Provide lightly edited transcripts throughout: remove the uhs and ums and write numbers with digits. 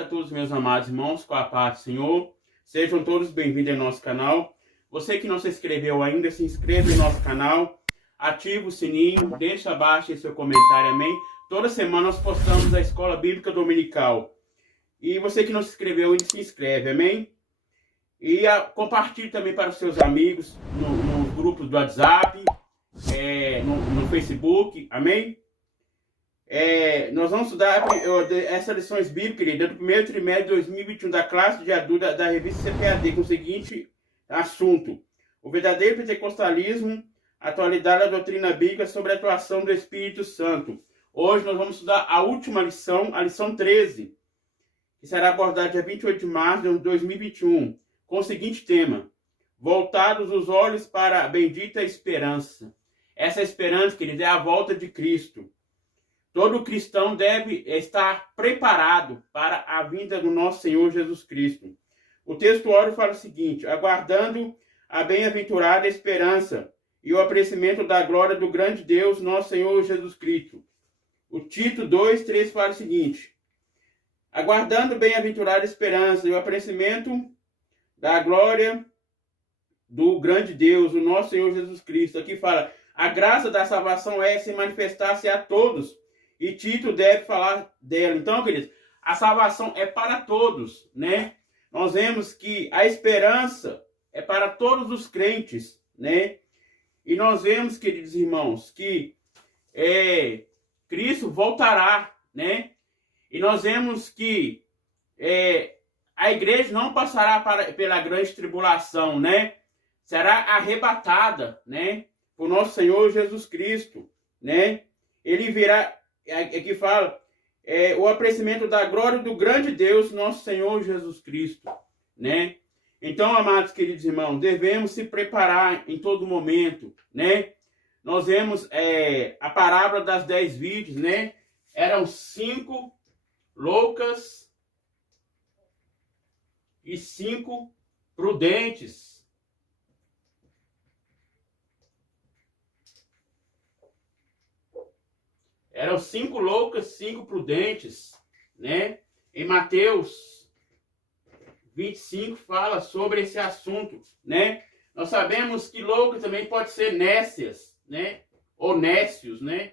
a todos meus amados irmãos, com a paz do Senhor. Sejam todos bem-vindos ao nosso canal. Você que não se inscreveu ainda, se inscreva no nosso canal, ativa o sininho, deixa abaixo seu comentário, amém? Toda semana nós postamos a Escola Bíblica Dominical. E você que não se inscreveu ainda, se inscreve, amém? E compartilhe também para os seus amigos, nos grupos do WhatsApp, no Facebook, amém? Nós vamos estudar essas lições bíblicas do primeiro trimestre de 2021 da classe de adulto da revista CPAD com o seguinte assunto: o verdadeiro pentecostalismo, atualidade da doutrina bíblica sobre a atuação do Espírito Santo. Hoje nós vamos estudar a última lição, a lição 13, que será abordada dia 28 de março de 2021, com o seguinte tema: voltados os olhos para a bendita esperança. Essa esperança, queridos, é a volta de Cristo. Todo cristão deve estar preparado para a vinda do nosso Senhor Jesus Cristo. O texto óreo fala o seguinte: aguardando a bem-aventurada esperança e o aparecimento da glória do grande Deus, nosso Senhor Jesus Cristo. O Tito 2:3 fala o seguinte: aguardando bem-aventurada esperança e o aparecimento da glória do grande Deus, o nosso Senhor Jesus Cristo. Aqui fala: a graça da salvação é se manifestar-se a todos. E Tito deve falar dela. Então, queridos, a salvação é para todos, né? Nós vemos que a esperança é para todos os crentes, né? E nós vemos, queridos irmãos, que Cristo voltará, né? E nós vemos que a igreja não passará pela grande tribulação, né? Será arrebatada, né? Por nosso Senhor Jesus Cristo, né? Ele virá. Aqui fala o aparecimento da glória do grande Deus, nosso Senhor Jesus Cristo, né? Então, amados queridos irmãos, devemos se preparar em todo momento, né? Nós vemos a parábola das 10 virgens, né? Eram 5 loucas e 5 prudentes. Eram 5 loucas, 5 prudentes, né? Em Mateus 25 fala sobre esse assunto, né? Nós sabemos que loucas também pode ser nécias, né? Ou nécios, né?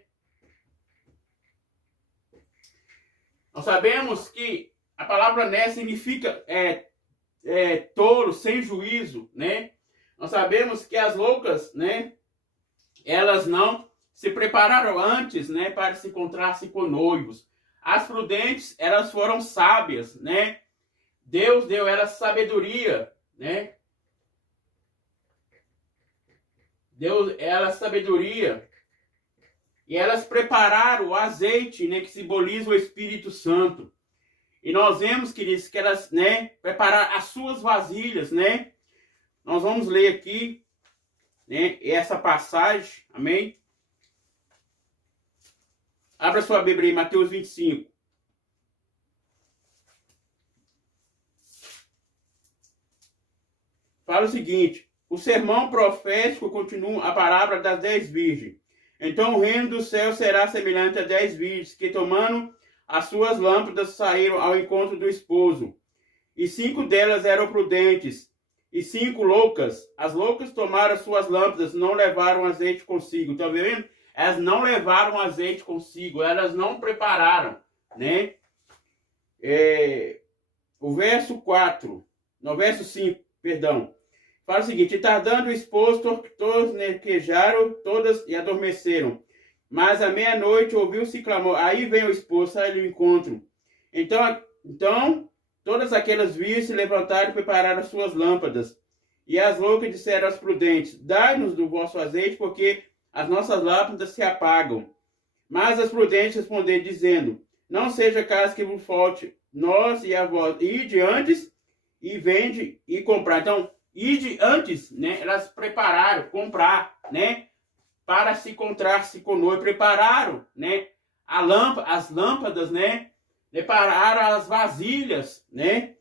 Nós sabemos que a palavra nécio significa tolo, sem juízo, né? Nós sabemos que as loucas, né? Elas não se prepararam antes, né, para se encontrar-se com noivos. As prudentes, elas foram sábias, né? Deus deu elas sabedoria, né? Deus elas sabedoria. E elas prepararam o azeite, né, que simboliza o Espírito Santo. E nós vemos, queridos, que elas, né, prepararam as suas vasilhas, né? Nós vamos ler aqui, né, essa passagem, amém? Abra sua Bíblia em Mateus 25. Fala o seguinte: o sermão profético continua a parábola das 10 virgens. Então o reino do céu será semelhante a 10 virgens que, tomando as suas lâmpadas, saíram ao encontro do esposo. E 5 delas eram prudentes, e 5 loucas. As loucas tomaram as suas lâmpadas, não levaram azeite consigo. Estão vendo? Elas não levaram azeite consigo, elas não prepararam, né? O verso 4, no verso 5, perdão, fala o seguinte: e tardando o esposo, todos nequejaram, todas e adormeceram. Mas à meia-noite ouviu-se clamor, aí vem o esposo, sai ao encontro. Então todas aquelas virgens se levantaram e prepararam as suas lâmpadas. E as loucas disseram aos prudentes: dai-nos do vosso azeite, porque as nossas lâmpadas se apagam. Mas as prudentes responderam, dizendo: não seja caso que vos falte nós e a vós. Ide antes e vende e comprar. Então, ide antes, né? Elas prepararam, comprar, né? Para se encontrar-se com o noivo. Prepararam, né? As lâmpadas, né? Prepararam as vasilhas, né?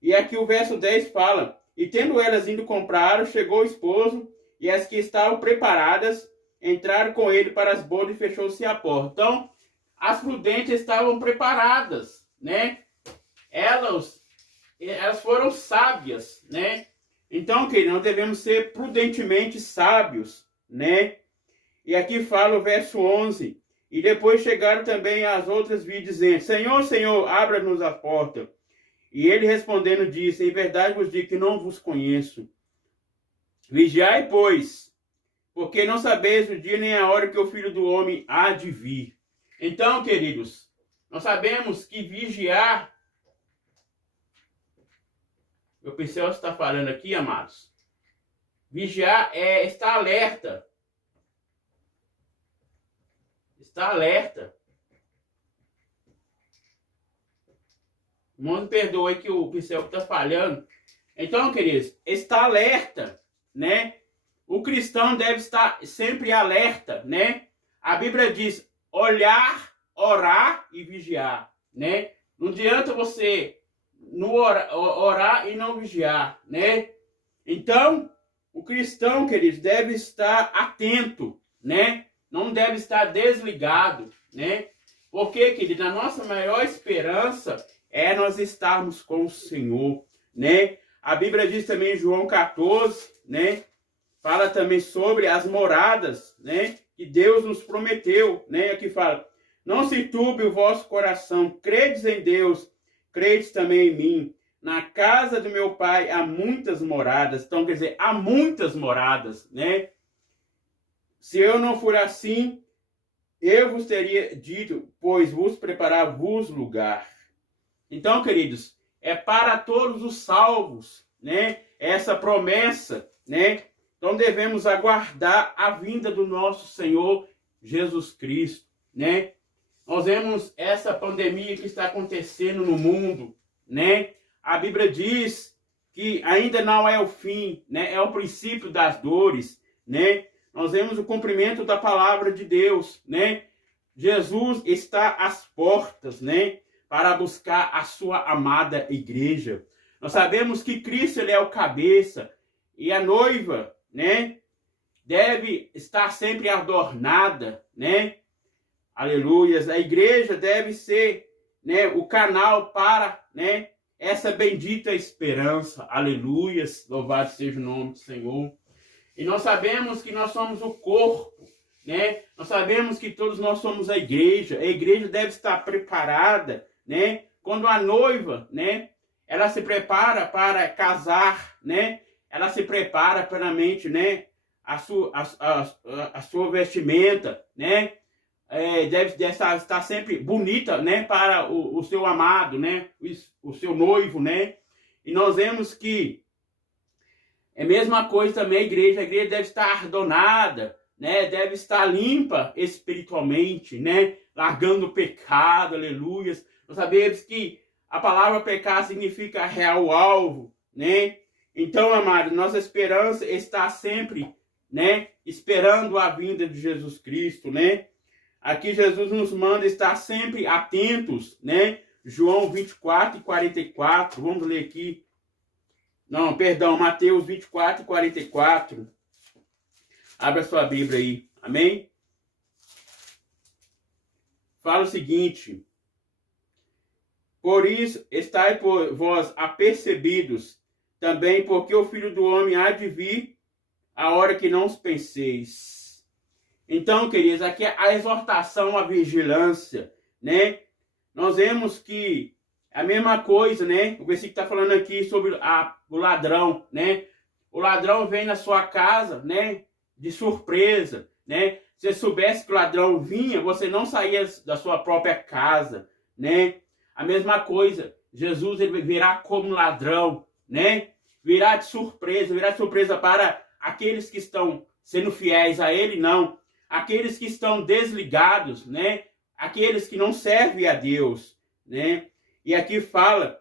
E aqui o verso 10 fala: e tendo elas ido comprar, chegou o esposo, e as que estavam preparadas entraram com ele para as bodas e fechou-se a porta. Então, as prudentes estavam preparadas, né? elas foram sábias, né? Então, querido, nós devemos ser prudentemente sábios, né? E aqui fala o verso 11. E depois chegaram também as outras virem dizendo, Senhor, Senhor, abra-nos a porta. E ele respondendo disse, em verdade vos digo que não vos conheço. Vigiai, pois, porque não sabeis o dia nem a hora que o Filho do Homem há de vir. Então, queridos, nós sabemos que vigiar, o Pincel está falando aqui, amados, vigiar é estar alerta. Está alerta. Irmão, me perdoe que o Pincel está falhando. Então, queridos, está alerta, né? O cristão deve estar sempre alerta, né? A Bíblia diz olhar, orar e vigiar, né? Não adianta você não orar e não vigiar, né? Então, o cristão, queridos, deve estar atento, né? Não deve estar desligado, né? Porque, querido, a nossa maior esperança é nós estarmos com o Senhor, né? A Bíblia diz também em João 14, né? Fala também sobre as moradas, né? Que Deus nos prometeu, né? Aqui fala, não se turbe o vosso coração, credes em Deus, credes também em mim. Na casa do meu pai há muitas moradas. Então, quer dizer, há muitas moradas, né? Se eu não for assim, eu vos teria dito, pois vos preparar-vos lugar. Então, queridos, é para todos os salvos, né? Essa promessa, né? Então devemos aguardar a vinda do nosso Senhor Jesus Cristo, né? Nós vemos essa pandemia que está acontecendo no mundo, né? A Bíblia diz que ainda não é o fim, né? É o princípio das dores, né? Nós vemos o cumprimento da palavra de Deus, né? Jesus está às portas, né? Para buscar a sua amada igreja. Nós sabemos que Cristo ele é o cabeça e a noiva, né? Deve estar sempre adornada, né? Aleluias. A igreja deve ser, né, o canal para, né, essa bendita esperança. Aleluias. Louvado seja o nome do Senhor. E nós sabemos que nós somos o corpo, né? Nós sabemos que todos nós somos a igreja. A igreja deve estar preparada, né? Quando a noiva, né, ela se prepara para casar, né? Ela se prepara plenamente, né? A sua vestimenta, né? Deve estar sempre bonita, né? Para o seu amado, né? O seu noivo, né? E nós vemos que é a mesma coisa também a igreja deve estar adornada, né? Deve estar limpa espiritualmente, né? Largando o pecado, aleluia. Nós sabemos que a palavra pecar significa real alvo, né? Então, amado, nossa esperança está sempre, né? Esperando a vinda de Jesus Cristo, né? Aqui Jesus nos manda estar sempre atentos, né? João 24 e 44, vamos ler aqui. Não, perdão, Mateus 24 e 44. Abra sua Bíblia aí, amém? Fala o seguinte, por isso, estai por vós apercebidos, também porque o Filho do Homem há de vir a hora que não os penseis. Então, queridos, aqui é a exortação à vigilância, né? Nós vemos que a mesma coisa, né? O versículo está falando aqui sobre o ladrão, né? O ladrão vem na sua casa, né? De surpresa, né? Se você soubesse que o ladrão vinha, você não saía da sua própria casa, né? A mesma coisa, Jesus ele virá como ladrão, né? Virá de surpresa para aqueles que estão sendo fiéis a ele, não. Aqueles que estão desligados, né? Aqueles que não servem a Deus, né? E aqui fala,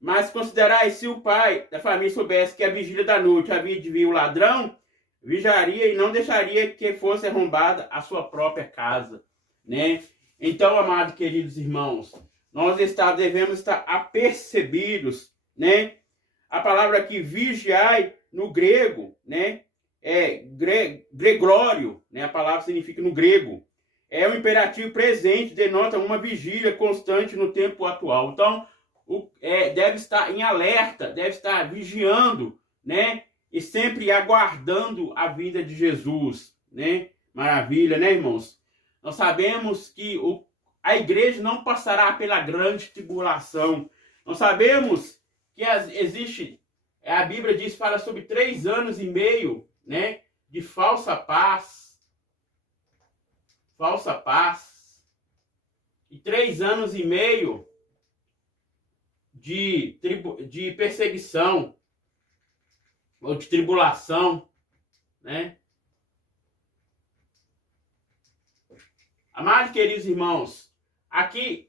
mas considerai se o pai da família soubesse que a vigília da noite havia de vir o ladrão, vigiaria e não deixaria que fosse arrombada a sua própria casa, né? Então, amados queridos irmãos, nós devemos estar apercebidos, né? A palavra aqui, vigiai, no grego, né? É gregório, né? A palavra significa no grego. É um imperativo presente, denota uma vigília constante no tempo atual. Então, deve estar em alerta, deve estar vigiando, né? E sempre aguardando a vinda de Jesus, né? Maravilha, né, irmãos? Nós sabemos que a igreja não passará pela grande tribulação. Nós sabemos que existe, a Bíblia diz, fala sobre 3 anos e meio, né? De falsa paz. Falsa paz. E 3 anos e meio de perseguição ou de tribulação, né? Amados queridos irmãos, aqui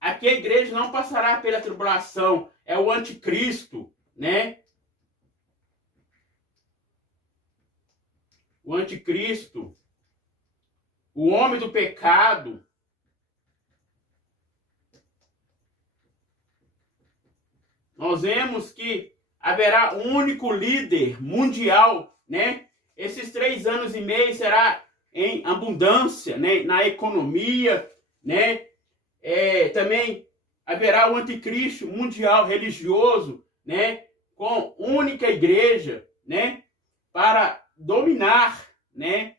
a igreja não passará pela tribulação, é o anticristo, né? O anticristo, o homem do pecado. Nós vemos que haverá um único líder mundial, né? Esses 3 anos e meio será em abundância, né? Na economia, né? Também haverá o anticristo mundial religioso, né? Com única igreja, né? Para dominar, né?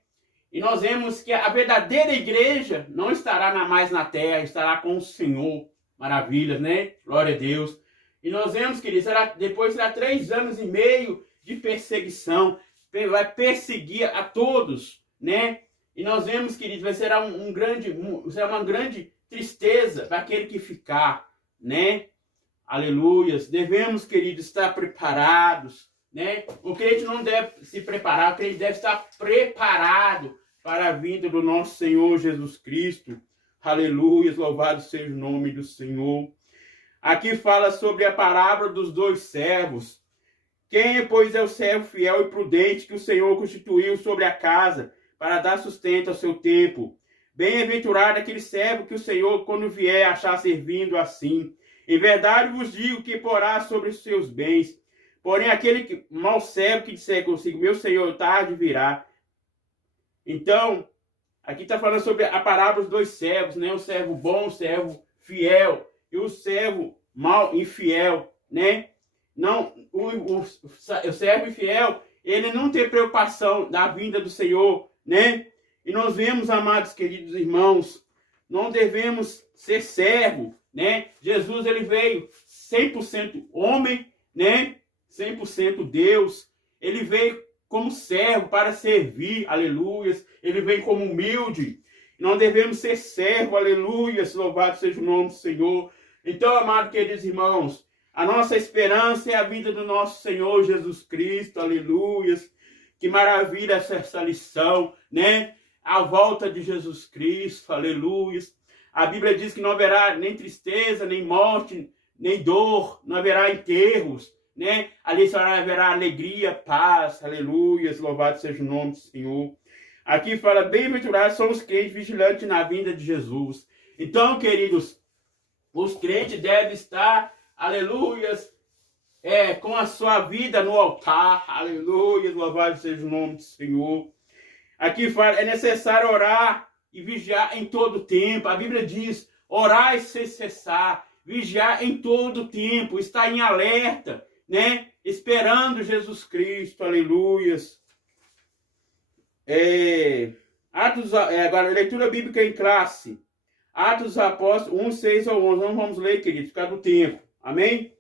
E nós vemos que a verdadeira igreja não estará mais na terra, estará com o Senhor. Maravilhas, né? Glória a Deus. E nós vemos, queridos, depois será 3 anos e meio de perseguição. Vai perseguir a todos, né? E nós vemos, queridos, será uma grande tristeza para aquele que ficar, né? Aleluias. Devemos, queridos, estar preparados, né? O crente não deve se preparar, o crente deve estar preparado para a vinda do nosso Senhor Jesus Cristo. Aleluias. Louvado seja o nome do Senhor. Aqui fala sobre a parábola dos 2 servos. Quem, pois, é o servo fiel e prudente que o Senhor constituiu sobre a casa para dar sustento ao seu tempo? Bem-aventurado aquele servo que o Senhor, quando vier, achar servindo assim. Em verdade vos digo que porá sobre os seus bens. Porém, aquele mau servo que disser consigo, meu Senhor, tarde virá. Então, aqui está falando sobre a parábola dos 2 servos, né? O servo bom, o servo fiel. E o servo mau, infiel, né? Não, o servo infiel, ele não tem preocupação da vinda do Senhor, né? E nós vemos, amados queridos irmãos, não devemos ser servo, né? Jesus, ele veio 100% homem, né? 100% Deus. Ele veio como servo para servir, aleluias. Ele veio como humilde. Não devemos ser servo, aleluias. Louvado seja o nome do Senhor. Então, amados queridos irmãos, a nossa esperança é a vinda do nosso Senhor Jesus Cristo, aleluias. Que maravilha essa lição, né? A volta de Jesus Cristo, aleluias. A Bíblia diz que não haverá nem tristeza, nem morte, nem dor, não haverá enterros, né? Ali só haverá alegria, paz, aleluias. Louvado seja o nome do Senhor. Aqui fala, bem-aventurados são os crentes vigilantes na vinda de Jesus. Então, queridos, os crentes devem estar, aleluias, com a sua vida no altar, aleluias, louvado seja o nome do Senhor. Aqui fala, é necessário orar e vigiar em todo tempo. A Bíblia diz, orar sem cessar, vigiar em todo tempo, estar em alerta, né? Esperando Jesus Cristo, aleluias. Agora, leitura bíblica em classe. Atos dos Apóstolos 1, 6 ao 11. Não vamos ler, queridos, por causa do tempo. Amém?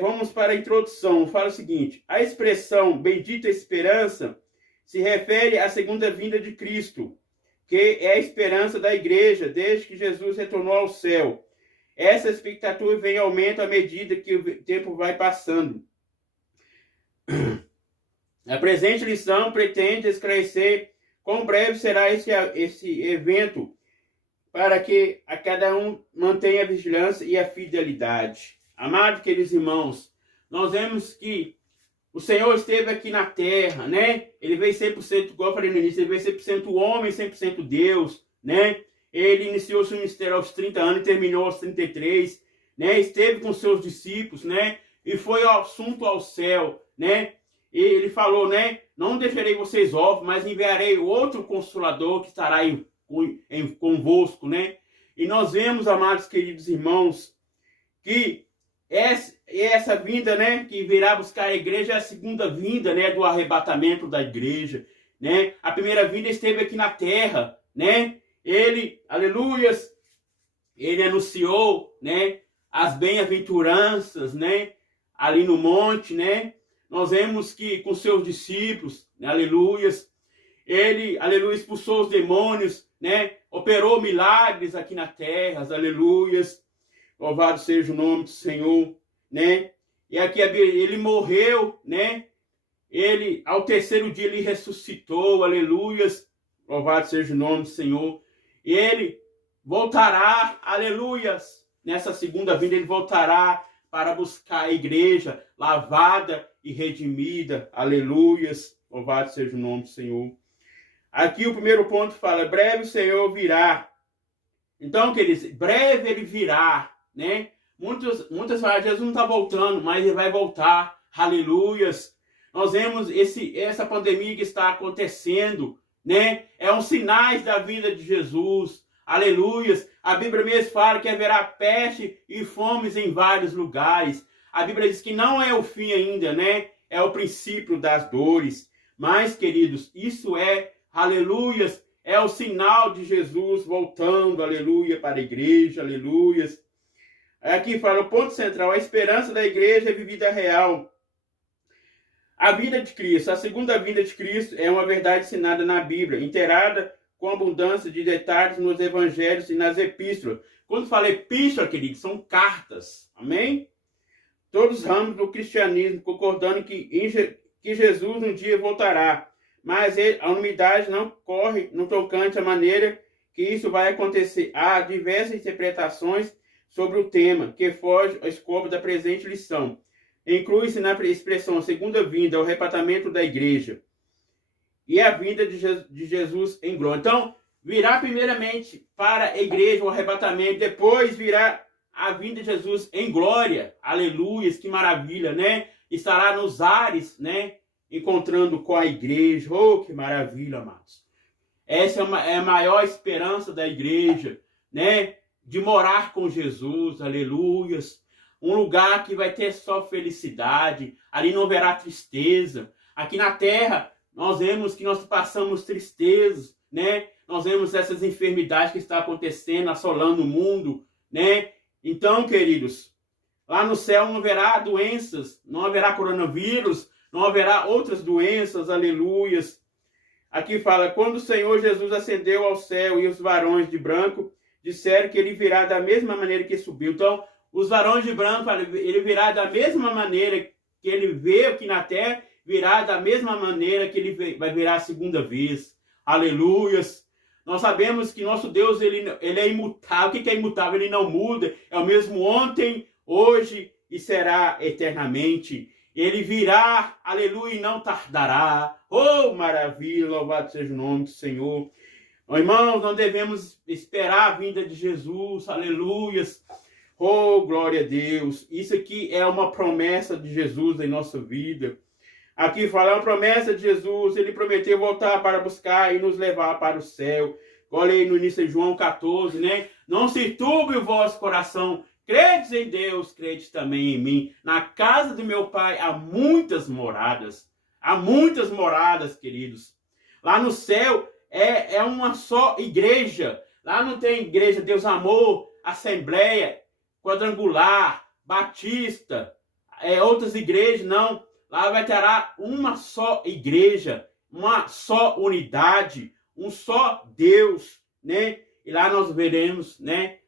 Vamos para a introdução. Fala o seguinte. A expressão bendita esperança se refere à segunda vinda de Cristo, que é a esperança da igreja desde que Jesus retornou ao céu. Essa expectativa vem em aumento à medida que o tempo vai passando. A presente lição pretende esclarecer quão breve será esse evento, para que a cada um mantenha a vigilância e a fidelidade. Amados queridos irmãos, nós vemos que o Senhor esteve aqui na terra, né? Ele veio 100%, igual eu falei no início, ele veio 100% homem, 100% Deus, né? Ele iniciou seu ministério aos 30 anos e terminou aos 33, né? Esteve com seus discípulos, né? E foi ao assunto ao céu, né? E ele falou, né? Não deixarei vocês órfãos, mas enviarei outro Consolador que estará convosco, né? E nós vemos, amados queridos irmãos, que essa vinda, né, que virá buscar a igreja é a segunda vinda, né, do arrebatamento da igreja, né? A primeira vinda esteve aqui na terra, né? Ele, aleluias, ele anunciou, né, as bem-aventuranças, né, ali no monte, né? Nós vemos que com seus discípulos, né, aleluias, ele, aleluia, expulsou os demônios, né? Operou milagres aqui na terra, aleluias. Louvado seja o nome do Senhor, né? E aqui ele morreu, né? Ele, ao terceiro dia, ele ressuscitou, aleluias. Louvado seja o nome do Senhor. E ele voltará, aleluias. Nessa segunda vinda, ele voltará para buscar a igreja lavada e redimida, aleluias. Louvado seja o nome do Senhor. Aqui o primeiro ponto fala, breve o Senhor virá. Então, queridos, breve ele virá, né? Muitas falam, Jesus não está voltando, mas ele vai voltar, aleluias. Nós vemos essa pandemia que está acontecendo, né? É um sinais da vinda de Jesus, aleluias. A Bíblia mesmo fala que haverá peste e fomes em vários lugares. A Bíblia diz que não é o fim ainda, né? É o princípio das dores. Mas, queridos, isso é, aleluias, é o sinal de Jesus voltando, aleluia, para a igreja, aleluias. Aqui fala o ponto central, a esperança da igreja é vivida real. A vinda de Cristo, a segunda vinda de Cristo é uma verdade ensinada na Bíblia, inteirada com abundância de detalhes nos evangelhos e nas epístolas. Quando fala epístola, queridos, são cartas, amém? Todos os ramos do cristianismo concordando que Jesus um dia voltará, mas a unidade não corre no tocante à maneira que isso vai acontecer. Há diversas interpretações sobre o tema, que foge ao escopo da presente lição. Inclui-se na expressão segunda vinda, o arrebatamento da igreja e a vinda de Jesus em glória. Então, virá primeiramente para a igreja o arrebatamento, depois virá a vinda de Jesus em glória. Aleluia, que maravilha, né? Estará nos ares, né? Encontrando com a igreja. Oh, que maravilha, amados. Essa é a maior esperança da igreja, né? De morar com Jesus, aleluias. Um lugar que vai ter só felicidade, ali não haverá tristeza. Aqui na terra, nós vemos que nós passamos tristezas, né? Nós vemos essas enfermidades que estão acontecendo, assolando o mundo, né? Então, queridos, lá no céu não haverá doenças, não haverá coronavírus, não haverá outras doenças, aleluias. Aqui fala, quando o Senhor Jesus ascendeu ao céu e os varões de branco disseram que ele virá da mesma maneira que subiu. Então, os varões de branco, ele virá da mesma maneira que ele veio aqui na terra, virá da mesma maneira que ele vai virar a segunda vez. Aleluias! Nós sabemos que nosso Deus, ele é imutável. O que é imutável? Ele não muda. É o mesmo ontem, hoje e será eternamente. Ele virá, aleluia, e não tardará. Oh, maravilha, louvado seja o nome do Senhor. Irmãos, não devemos esperar a vinda de Jesus, aleluias. Oh, glória a Deus. Isso aqui é uma promessa de Jesus em nossa vida. Aqui fala uma promessa de Jesus. Ele prometeu voltar para buscar e nos levar para o céu. Olha aí no início de João 14, né? Não se turbe o vosso coração. Credes em Deus, credes também em mim. Na casa do meu Pai há muitas moradas. Há muitas moradas, queridos. Lá no céu é uma só igreja. Lá não tem igreja Deus Amor, Assembleia, Quadrangular, Batista, outras igrejas, não. Lá vai ter uma só igreja, uma só unidade, um só Deus, né? E lá nós veremos, né?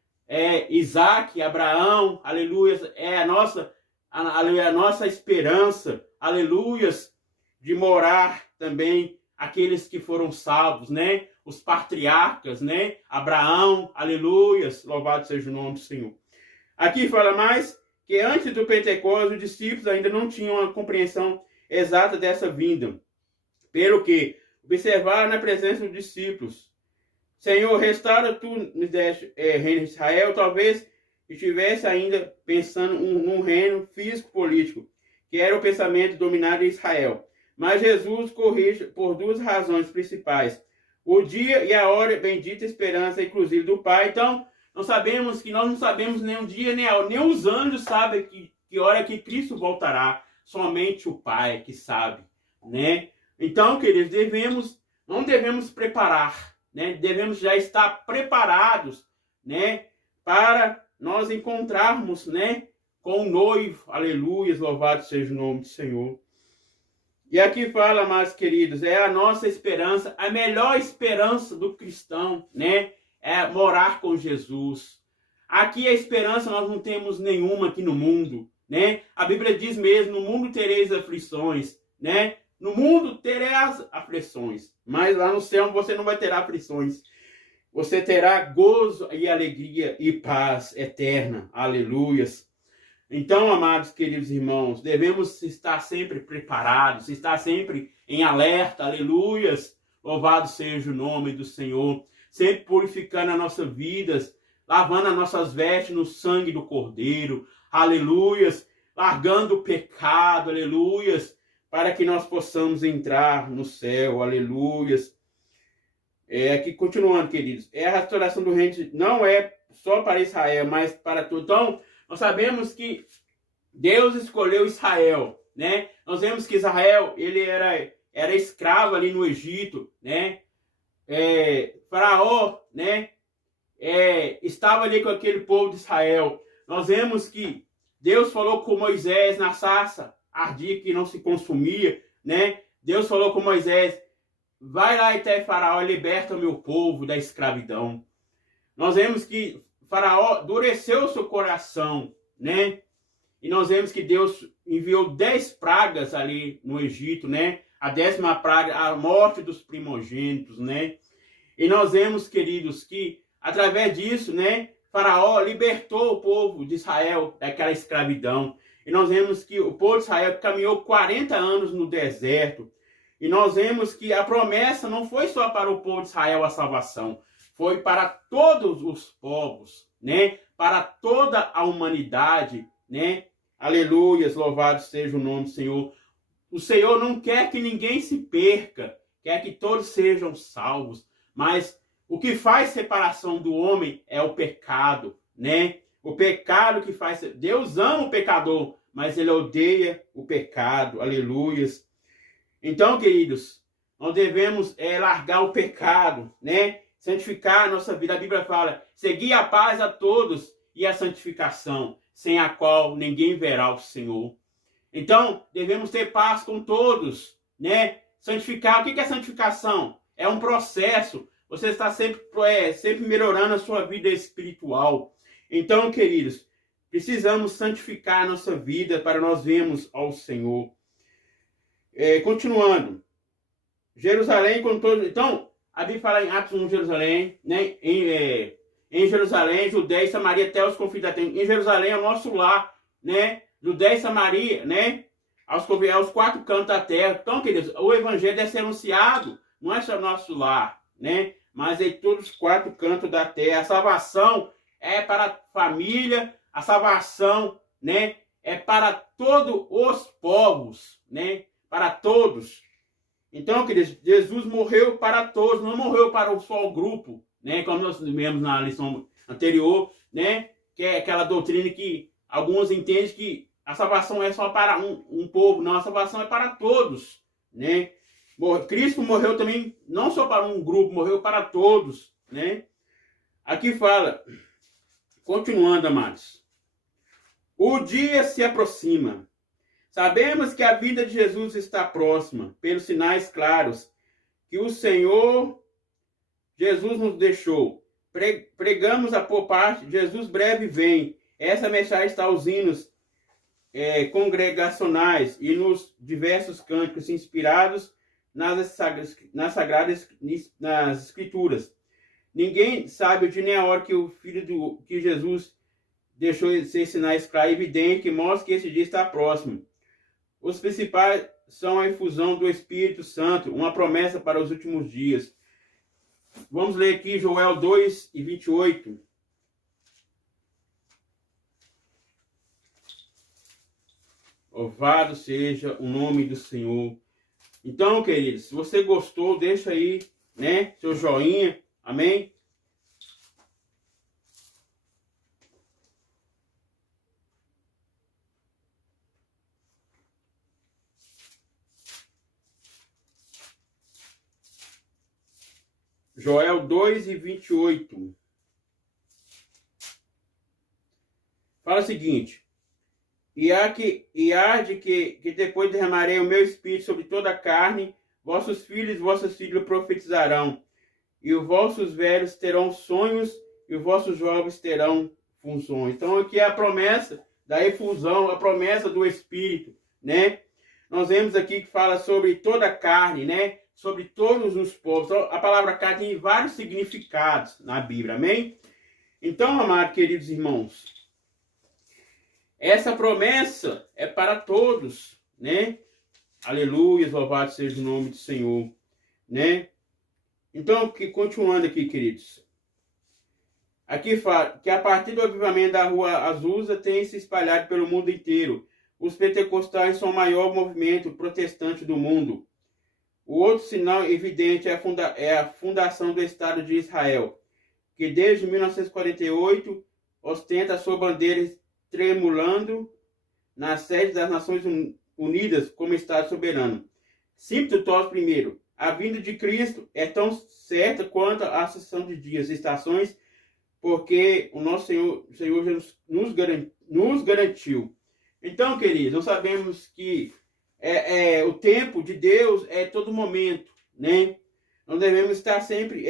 Isaac, Abraão, aleluia, é a nossa esperança, aleluias, de morar também aqueles que foram salvos, né? Os patriarcas, né? Abraão, aleluias, louvado seja o nome do Senhor. Aqui fala mais que antes do Pentecostes, os discípulos ainda não tinham a compreensão exata dessa vinda. Pelo que observaram na presença dos discípulos. Senhor, restaura tu nos deste reino de Israel. Talvez estivesse ainda pensando num reino físico-político, que era o pensamento dominado em Israel. Mas Jesus corrige por duas razões principais. O dia e a hora, bendita esperança, inclusive do Pai. Então, Nós não sabemos nem o dia, nem a hora, nem os anjos sabem que hora que Cristo voltará. Somente o Pai que sabe, né? Então, queridos, não devemos preparar, né? Devemos já estar preparados, né? Para nós encontrarmos, né? Com o noivo, aleluia, louvado seja o nome do Senhor. E aqui fala, mais queridos, é a nossa esperança, a melhor esperança do cristão, né? É morar com Jesus. Aqui a esperança nós não temos nenhuma aqui no mundo, né? A Bíblia diz mesmo, no mundo tereis aflições, né? No mundo terás aflições, mas lá no céu você não vai ter aflições. Você terá gozo e alegria e paz eterna. Aleluias. Então, amados queridos irmãos, devemos estar sempre preparados, estar sempre em alerta. Aleluias. Louvado seja o nome do Senhor. Sempre purificando as nossas vidas, lavando as nossas vestes no sangue do Cordeiro. Aleluias. Largando o pecado. Aleluias. Para que nós possamos entrar no céu, aleluias. Aqui continuando, queridos, a restauração do reino não é só para Israel, mas para todos. Então, nós sabemos que Deus escolheu Israel, né? Nós vemos que Israel, ele era escravo ali no Egito, né? Faraó, né? Estava ali com aquele povo de Israel. Nós vemos que Deus falou com Moisés na sarça ardia que não se consumia, né? Deus falou com Moisés, vai lá até Faraó e liberta o meu povo da escravidão. Nós vemos que Faraó endureceu o seu coração, né? E nós vemos que Deus enviou 10 pragas ali no Egito, né? A 10ª praga, a morte dos primogênitos, né? E nós vemos, queridos, que através disso, né? Faraó libertou o povo de Israel daquela escravidão. E nós vemos que o povo de Israel caminhou 40 anos no deserto. E nós vemos que a promessa não foi só para o povo de Israel a salvação. Foi para todos os povos, né? Para toda a humanidade, né? Aleluias, louvado seja o nome do Senhor. O Senhor não quer que ninguém se perca. Quer que todos sejam salvos. Mas o que faz separação do homem é o pecado, né? O pecado que faz... Deus ama o pecador, mas ele odeia o pecado. Aleluias. Então, queridos, nós devemos largar o pecado, né? Santificar a nossa vida. A Bíblia fala, seguir a paz a todos e a santificação, sem a qual ninguém verá o Senhor. Então, devemos ter paz com todos, né? Santificar, o que é santificação? É um processo. Você está sempre melhorando a sua vida espiritual. Então, queridos, precisamos santificar a nossa vida para nós vermos ao Senhor. Continuando. Jerusalém com todos... Então, a Bíblia fala em Atos 1, Jerusalém, né? Em Jerusalém, Judéia e Samaria, até os confins da terra. Em Jerusalém é o nosso lar, né? Judéia e Samaria, né? Aos 4 cantos da terra. Então, queridos, o evangelho deve ser anunciado, não é só o nosso lar, né? Mas em todos os 4 cantos da terra. A salvação é para a família, a salvação, né? É para todos os povos, né? Para todos. Então, queridos, Jesus morreu para todos, não morreu para só o grupo, né? Como nós vimos na lição anterior, né? Que é aquela doutrina que alguns entendem que a salvação é só para um povo, não, a salvação é para todos, né? Cristo morreu também não só para um grupo, morreu para todos, né? Aqui fala, continuando, amados, o dia se aproxima. Sabemos que a vinda de Jesus está próxima, pelos sinais claros que o Senhor Jesus nos deixou. Pregamos a por parte, Jesus breve vem. Essa mensagem está aos hinos congregacionais e nos diversos cânticos inspirados nas sagradas nas escrituras. Ninguém sabe o dia nem a hora que o Filho que Jesus deixou de ser sinais claros e evidentes que mostram que esse dia está próximo. Os principais são a infusão do Espírito Santo, uma promessa para os últimos dias. Vamos ler aqui Joel 2 e 28. Louvado seja o nome do Senhor. Então, queridos, se você gostou, deixa aí, né, seu joinha. Amém? Joel 2:28. Fala o seguinte: E há de que depois derramarei o meu espírito sobre toda a carne, vossos filhos e vossas filhas profetizarão, e os vossos velhos terão sonhos, e os vossos jovens terão funções. Então aqui é a promessa da efusão, a promessa do Espírito, né? Nós vemos aqui que fala sobre toda a carne, né? Sobre todos os povos. Então, a palavra carne tem vários significados na Bíblia, amém? Então, amados, queridos irmãos, essa promessa é para todos, né? Aleluia, louvado seja o nome do Senhor, né? Então, continuando aqui, queridos. Aqui fala que a partir do avivamento da Rua Azusa tem se espalhado pelo mundo inteiro. Os pentecostais são o maior movimento protestante do mundo. O outro sinal evidente é a fundação do Estado de Israel, que desde 1948 ostenta a sua bandeira tremulando na sede das Nações Unidas como Estado soberano. Simples primeiro, a vinda de Cristo é tão certa quanto a sucessão de dias e estações, porque o nosso Senhor Jesus nos garantiu. Então, queridos, nós sabemos que o tempo de Deus é todo momento, né? Nós devemos estar sempre,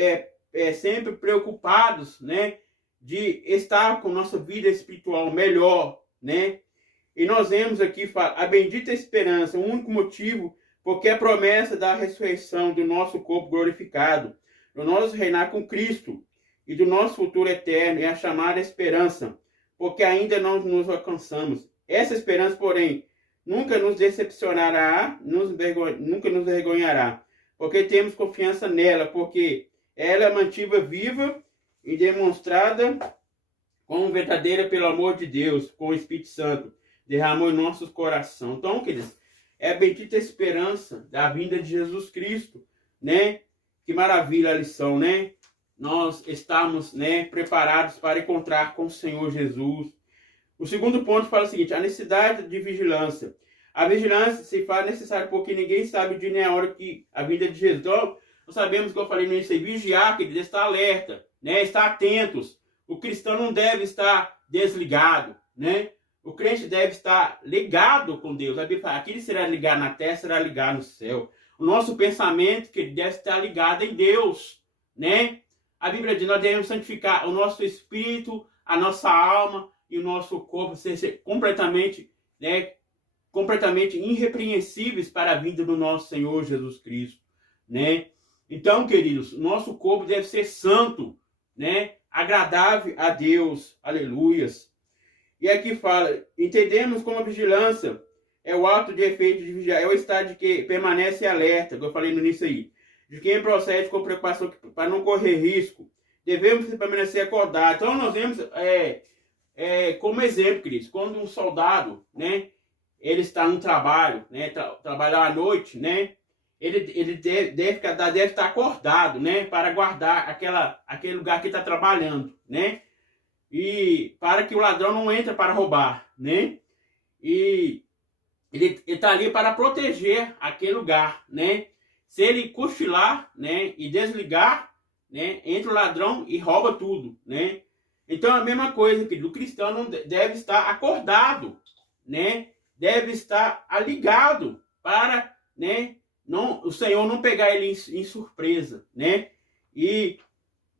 sempre preocupados, né? De estar com nossa vida espiritual melhor, né? E nós vemos aqui a bendita esperança, o único motivo, porque a promessa da ressurreição do nosso corpo glorificado, do nosso reinar com Cristo e do nosso futuro eterno é a chamada esperança, porque ainda não nos alcançamos. Essa esperança, porém, nunca nos decepcionará, nunca nos vergonhará, porque temos confiança nela, porque ela é mantida viva e demonstrada como verdadeira pelo amor de Deus, com o Espírito Santo, derramou em nossos corações. Então, queridos, é a bendita esperança da vinda de Jesus Cristo, né? Que maravilha a lição, né? Nós estamos, né, preparados para encontrar com o Senhor Jesus. O segundo ponto fala o seguinte: a necessidade de vigilância. A vigilância se faz necessária porque ninguém sabe o dia nem a hora que a vinda de Jesus. Então, nós sabemos que eu falei no início, vigiar, querido, estar alerta, né? Estar atentos. O cristão não deve estar desligado, né? O crente deve estar ligado com Deus. A Bíblia fala, aquele será ligado na terra, será ligado no céu. O nosso pensamento, que deve estar ligado em Deus, né? A Bíblia diz que nós devemos santificar o nosso espírito, a nossa alma e o nosso corpo ser completamente, né, completamente irrepreensíveis para a vinda do nosso Senhor Jesus Cristo, né? Então, queridos, nosso corpo deve ser santo, né? Agradável a Deus, aleluias. E aqui fala, entendemos como a vigilância é o ato de efeito de vigiar, é o estado de que permanece alerta, que eu falei no início aí, de quem procede com preocupação para não correr risco. Devemos permanecer acordados. Então, nós vemos, como exemplo, queridos, quando um soldado, né, ele está no trabalho, né, trabalhar à noite, né, ele deve estar acordado, né, para guardar aquele lugar que está trabalhando, né, e para que o ladrão não entre para roubar, né, e ele está ali para proteger aquele lugar, né. Se ele cochilar, né, e desligar, né, entra o ladrão e rouba tudo, né. Então a mesma coisa, querido, o cristão não deve estar acordado, né, deve estar ligado para, né, o Senhor não pegar ele em surpresa, né, e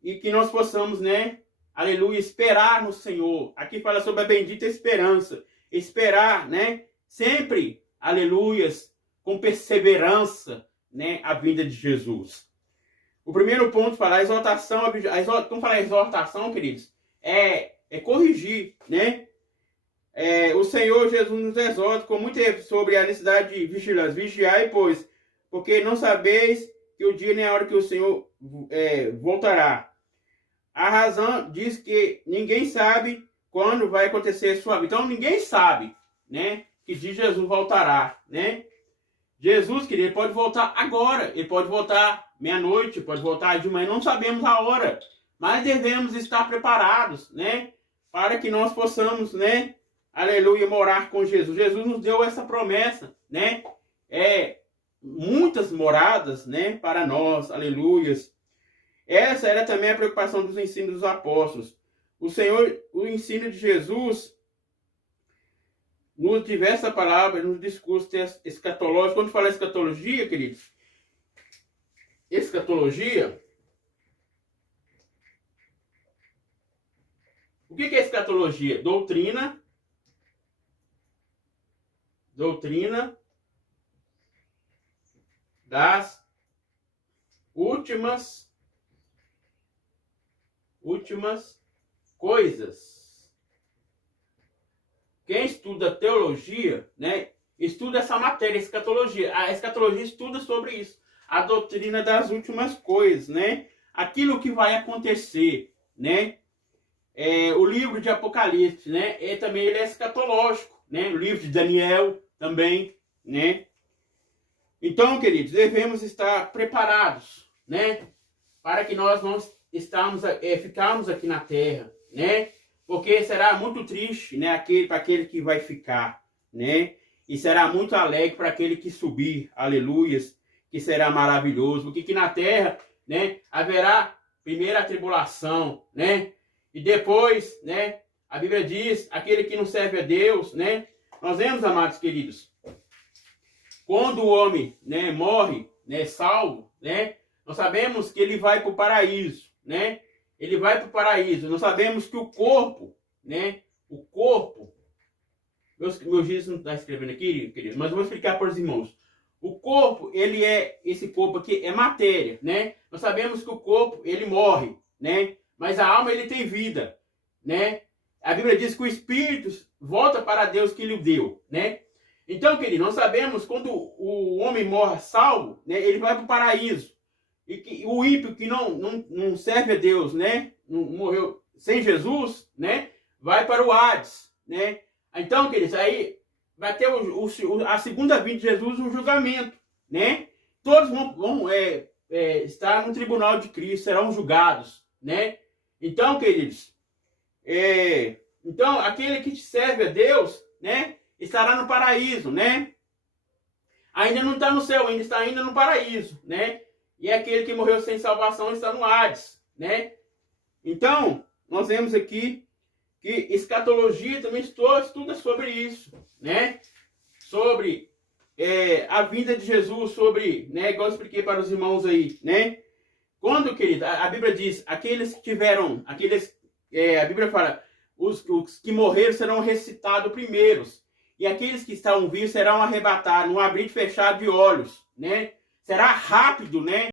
que nós possamos, né, aleluia, esperar no Senhor. Aqui fala sobre a bendita esperança, esperar, né, sempre, aleluias, com perseverança, né, a vinda de Jesus. O primeiro ponto fala a exortação, como falar exortação, queridos, é corrigir, né? O Senhor Jesus nos exorta com muito sobre a necessidade de vigilância. Vigiai, pois, porque não sabeis que o dia nem a hora que o Senhor voltará. A razão diz que ninguém sabe quando vai acontecer a sua vida. Então, ninguém sabe, né, que dia Jesus voltará, né? Jesus, querido, ele pode voltar agora, ele pode voltar meia-noite, pode voltar de manhã, não sabemos a hora, mas devemos estar preparados, né, para que nós possamos, né, aleluia, morar com Jesus. Jesus nos deu essa promessa, né, muitas moradas, né, para nós, aleluias. Essa era também a preocupação dos ensinos dos apóstolos. O ensino de Jesus, nos diversas palavras, nos discursos escatológicos. Quando fala escatologia, queridos, escatologia, o que é escatologia? Doutrina das últimas coisas. Quem estuda teologia, né, estuda essa matéria, escatologia. A escatologia estuda sobre isso, a doutrina das últimas coisas, né? Aquilo que vai acontecer, né? O livro de Apocalipse, né? Também ele é escatológico, né? O livro de Daniel também, né? Então, queridos, devemos estar preparados, né? Para que nós não ficarmos aqui na terra, né? Porque será muito triste, né? Para aquele que vai ficar, né? E será muito alegre para aquele que subir, aleluias, que será maravilhoso. Porque aqui na terra, né? Haverá primeiro a tribulação, né? E depois, né? A Bíblia diz, aquele que não serve a Deus, né? Nós vemos, amados queridos, quando o homem, né, morre, né, salvo, né? Nós sabemos que ele vai para o paraíso, né? Ele vai para o paraíso. Nós sabemos que o corpo, né? O corpo, meu juiz não está escrevendo aqui, querido, mas eu vou explicar para os irmãos. O corpo, esse corpo aqui é matéria, né? Nós sabemos que o corpo, ele morre, né? Mas a alma, ele tem vida, né? A Bíblia diz que o espírito volta para Deus que lhe deu, né? Então, querido, nós sabemos quando o homem morre salvo, né? Ele vai para o paraíso. E que o ímpio que não serve a Deus, né? Não morreu sem Jesus, né? Vai para o Hades, né? Então, queridos, aí vai ter a segunda vinda de Jesus, o julgamento, né? Todos vão estar no tribunal de Cristo, serão julgados, né? Então, queridos, então aquele que serve a Deus, né? Estará no paraíso, né? Ainda não está no céu, ainda está no paraíso, né? E aquele que morreu sem salvação está no Hades, né? Então, nós vemos aqui que escatologia também estuda sobre isso, né? Sobre a vinda de Jesus, sobre, né? Igual eu expliquei para os irmãos aí, né? Quando, querido, a Bíblia diz, aqueles que tiveram, a Bíblia fala, os que morreram serão ressuscitados primeiros, e aqueles que estão vivos serão arrebatados, num abrir e fechar de olhos, né? Será rápido, né?